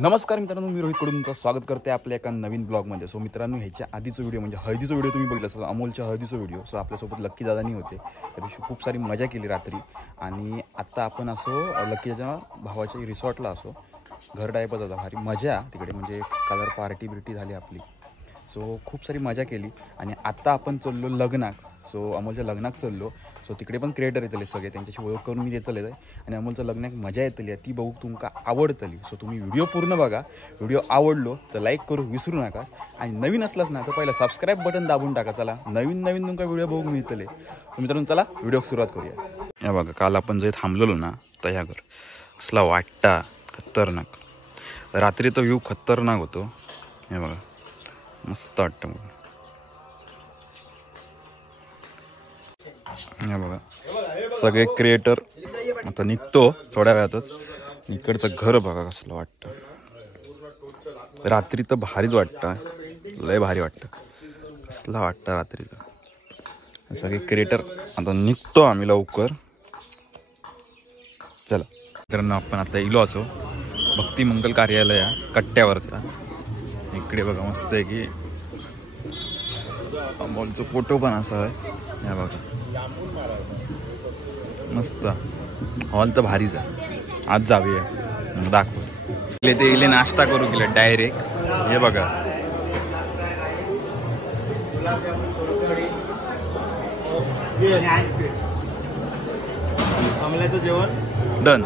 नमस्कार मित्रांनो, मी रोहित कडून तुमचं स्वागत करते आपल्या एका नवीन ब्लॉगमध्ये। सो मित्रांनो, ह्याच्या आधीचा व्हिडिओ म्हणजे हळदीचा व्हिडिओ तुम्ही बघितला असेल, अमोलच्या हळदीचा व्हिडिओ। सो आपल्यासोबत लक्की दादानी होते, त्या दिवशी खूप सारी मजा केली रात्री। आणि आत्ता आपण असो लक्कीच्या भावाच्या रिसॉर्टला असो, घर टाईपच होता, भारी मजा तिकडे, म्हणजे कलर पार्टी बिर्टी झाली आपली। सो खूप सारी मजा केली आणि आत्ता आपण चाललो लग्नाक। सो अमोलच्या लग्नाक चाललो। सो तिकडे पण क्रिएटर येतले सगळे, त्यांच्याशी ओळख करून मी देतले आहे आणि अमोलचं लग्नाक मजा येतली ती बघू तुमका आवडतली। सो तुम्ही व्हिडिओ पूर्ण बघा, व्हिडिओ आवडलो तर लाईक करू विसरू नका आणि नवीन असलास ना तर पहिला सबस्क्राईब बटन दाबून टाका। चला नवीन तुमका व्हिडिओ बघू मिळतले। मित्रांनो चला व्हिडिओ सुरुवात करूया। या बघा, काल आपण जे थांबलेलो ना तया घर असला वाटता खतरनाक, रात्री तो व्ह्यू खतरनाक होतो। हे बघा मस्त वाटतं। हे बघा सगळे क्रिएटर आता निघतो थोड्या वेळातच। इकडचं घर बघा कसलं वाटतं, रात्री तर भारीच वाटतं, लय भारी वाटतं, कसला वाटतं रात्रीचं। सगळे क्रिएटर आता निघतो आम्ही लवकर। चला मित्रांनो, आपण आता इलो असो भक्ती मंगल कार्यालय कट्ट्यावरचा। इकडे बघा मस्त आहे की अमोलचा फोटो पण असा आहे। या बघा मस्त हॉल तर भारीच आहे। आज जाऊया दाखव ते इले नाश्ता करू गेले डायरेक्ट। हे बघा आमल्याचं जेवण डन।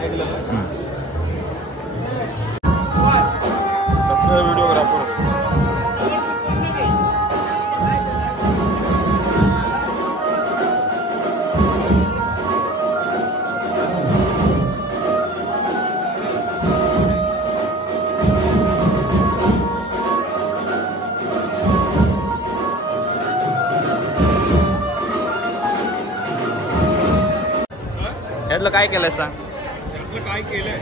सबसे व्हिडिओग्राफर यातलं काय केलंय सांग? यातलं काय केलंय?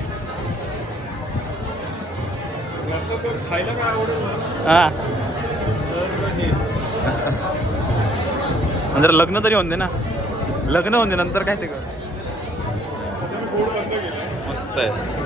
यातलं तर खायला काय आवडेल ना? हा हे म्हणजे लग्न तरी होऊन दे ना, लग्न होऊन दे नंतर काय ते कर। गोड बंद केलं मस्त आहे।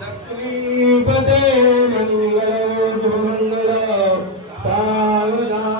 लक्ष्मीपते मंगल मंगल सावधान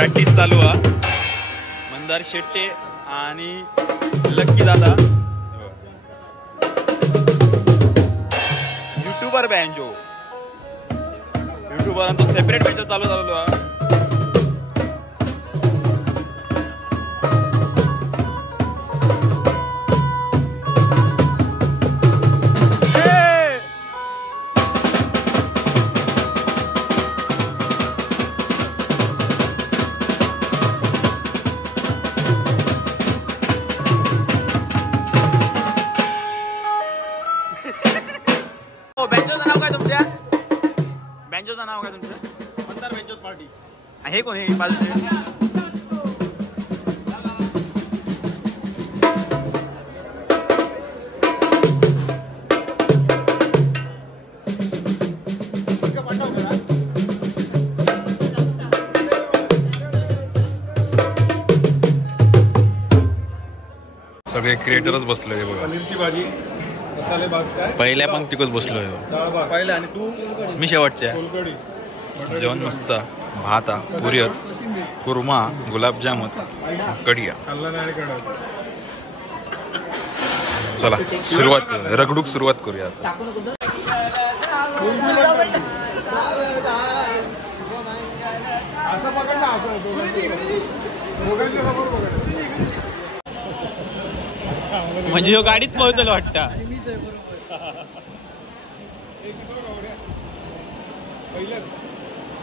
प्रॅक्टिस चालू आहे. मंदार शेट्टे आणि लक्की दादा युट्यूबर बँजो युट्यूबरांचा सेपरेट मॅच चालू झालेलो आहे. बँजोचं नाव काय तुमच्या? बँजोचं नाव काय तुमचं? मंदार बेंचोत पार्टी. हे कोण हे बाजूचे? सगळे क्रिएटरच बसले बघा. पनीरची भाजी, मसाले भात काय? पहिल्या पंक्तीतच बसलोय. डाळ भात. पहिला आणि तू? मी शेवटच्या. सोलकढी. जेवण मस्त. भात, पुरीर, कुर्मा, गुलाबजामुन, कढिया. खाल्ला नाही कडक. चला सुरुवात करूया. रगडूक सुरुवात करूया आता. असं बघा ना, असं दोघांच्या समोर बघा. म्हणजे ह्यो गाडीत पोहोचलो वाटतं.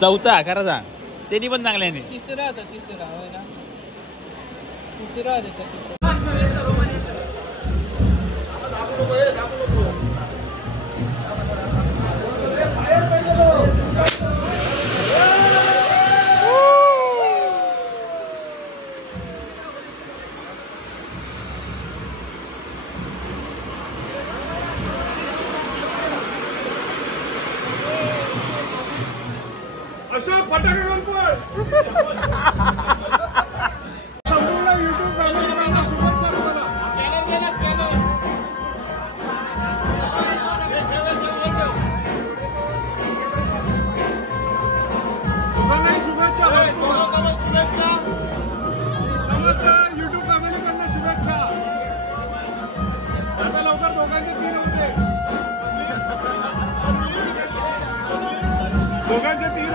चौथा खरं सांग. त्यांनी पण चांगल्याने. तिसरा होता होय ना. तिसरा होता. अशा फटाके घेऊन पळ. संपूर्ण युट्यूब फॅमिलीला शुभेच्छा तुम्हाला. दोघांनाही शुभेच्छा. समस्त युट्यूब फॅमिलीकडनं शुभेच्छा. आता लवकर दोघांचे 3 होते. दोघांचे 3